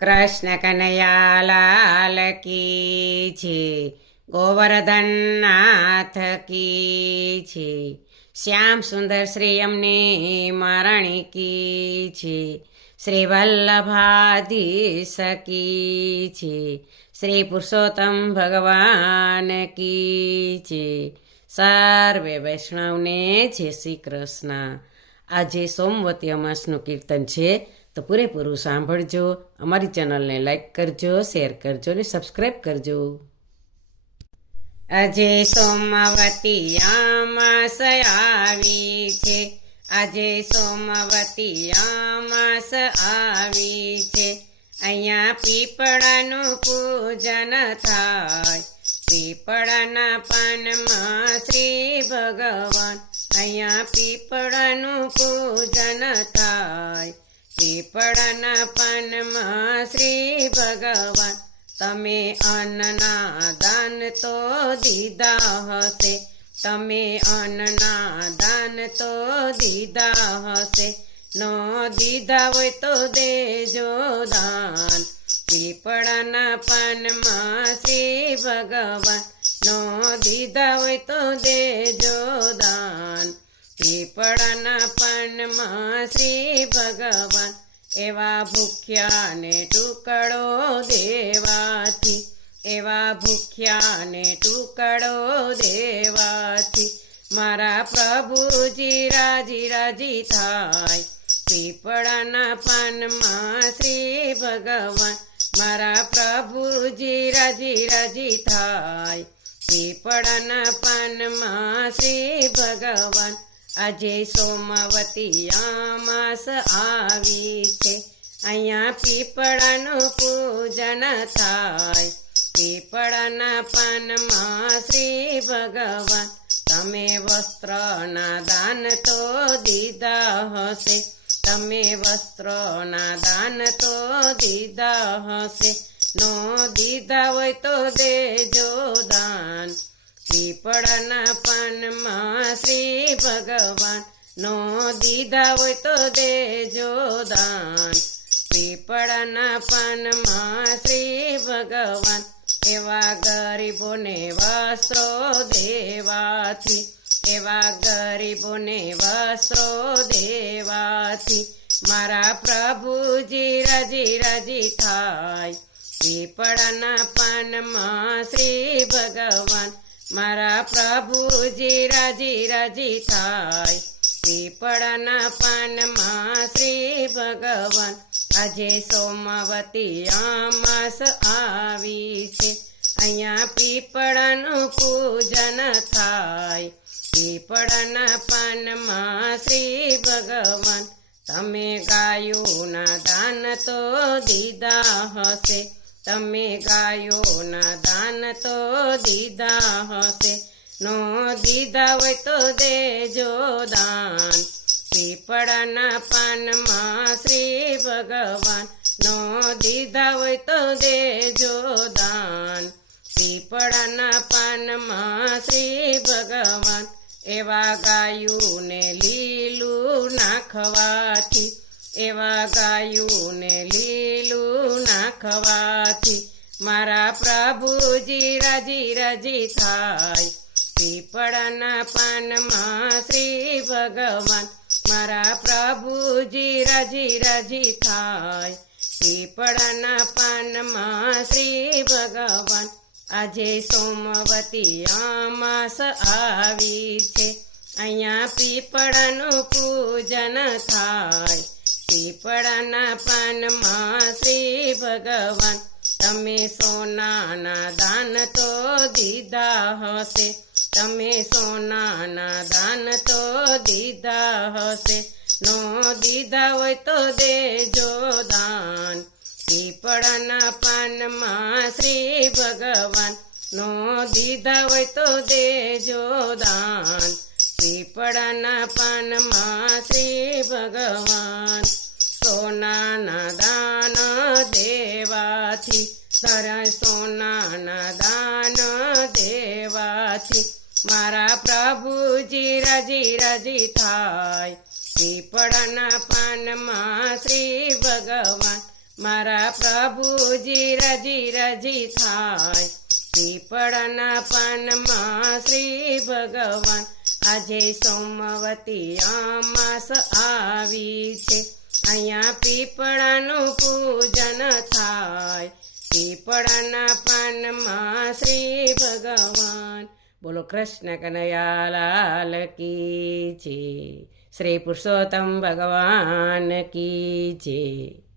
કૃષ્ણ કનૈયા લાલ કી છે, ગોવર્ધન નાથ કી છે, શ્યામ સુંદર શ્રી અમને મરણી કી છે, શ્રી વલ્લભાધીશ કી છે, શ્રી પુરુષોત્તમ ભગવાન કી છે, સર્વે વૈષ્ણવને જય શ્રી કૃષ્ણ। આજે સોમવતી અમાસનું કીર્તન છે, તો પૂરેપૂરું સાંભળજો। અમારી ચેનલને લાઈક કરજો, શેર કરજો ને સબસ્ક્રાઈબ કરજો। આજે સોમવતી અમાસ આવી છે, આજે સોમવતી અમાસ આવી છે, અહીંયા પીપળાનું પૂજન થાય, પીપળાના પાનમાં શ્રી ભગવાન, અહીંયા પીપળાનું પૂજન થાય, પીપળાના પાનમાં શ્રી ભગવાન, તમે અન્નના દાન તો દીધા હશે, તમે અન્નના દાન તો દીધા હશે, નો દીધા હોય તો દેજો દાન, પીપળાના પાનમાં શ્રી ભગવાન, નો દીધા હોય તો દેજો દાન, પીપળાના પાનમાં શ્રી ભગવાન, એવા ભૂખ્યાને ટુકડો દેવાથી, એવા ભૂખ્યાને ટુકડો દેવાથી, મારા પ્રભુજી રાજી રાજી થાય, પીપળાના પાનમાં શ્રી ભગવાન, મારા પ્રભુજી રાજી રાજી થાય, પીપળાના પાનમાં શ્રી ભગવાન, આજે સોમવતી અમાસ આવી છે, અહીંયા પીપળાનું પૂજન થાય, પીપળાના પાનમાં શ્રી ભગવાન, તમે વસ્ત્રના દાન તો દીધા હશે, તમે વસ્ત્રના દાન તો દીધા હશે, નો દીધા હોય તો દેજો દાન, પીપળાના પાનમાં શ્રી ભગવાન, નો દીધા હોય તો દેજો દાન, પીપળાના પાનમાં શ્રી ભગવાન, એવા ગરીબોને વસ્ત્રો દેવાથી, એવા ગરીબોને વસ્ત્રો દેવાથી, મારા પ્રભુજી રાજી રાજી થાય, પીપળાના પાનમાં શ્રી ભગવાન, મારા પ્રભુજી રાજી રાજી થાય, પીપળાના પાનમાં શ્રી ભગવાન, આજે સોમવતી અમાસ આવી છે, અહીંયા પીપળાનું પૂજન થાય, પીપળાના પાનમાં શ્રી ભગવાન, તમે ગાયોના દાન તો દીધા હશે, તમે ગાયોના દાન તો દીધા હશે, નો દીધા હોય તો દેજો દાન, પીપળાના પાનમાં શ્રી ભગવાન, નો દીધા હોય તો દેજો દાન, પીપળાના પાનમાં શ્રી ભગવાન, એવા ગાયોને લીલું નાખવાથી, એવા ગાયોને લીલું નાખવાથી, મારા પ્રભુજી રાજી રાજી થાય, પીપળાના પાનમાં શ્રી ભગવાન, મારા પ્રભુજી રાજી રાજી થાય, પીપળાના પાનમાં શ્રી ભગવાન, આજે સોમવતી અમાસ આવી છે, અહીંયા પીપળાનું પૂજન થાય, પીપળાના પાનમાં શ્રી ભગવાન, તમે સોનાના દાન તો દીધા હશે, તમે સોનાના દાન તો દીધા હશે, નો દીધા હોય તો દેજો દાન, પીપળાના પાનમાં શ્રી ભગવાન, નો દીધા હોય તો દેજો દાન, પીપળાના પાનમાં શ્રી ભગવાન, સોનાના દાન દેવાથી, તારા સોનાના દાન દેવાથી, મારા પ્રભુજી રાજી રાજી થાય, પીપળાના પાનમાં શ્રી ભગવાન, મારા પ્રભુજી રજી રજી થાય પીપળના પાનમાં શ્રી ભગવાન આજે સોમવતી અમાસ આવી છે અહીંયા પીપળાનું પૂજન થાય પીપળાના પાનમાં શ્રી ભગવાન બોલો કૃષ્ણ કનૈયા લાલ કી જય શ્રી પુરુષોત્તમ ભગવાન કી જય।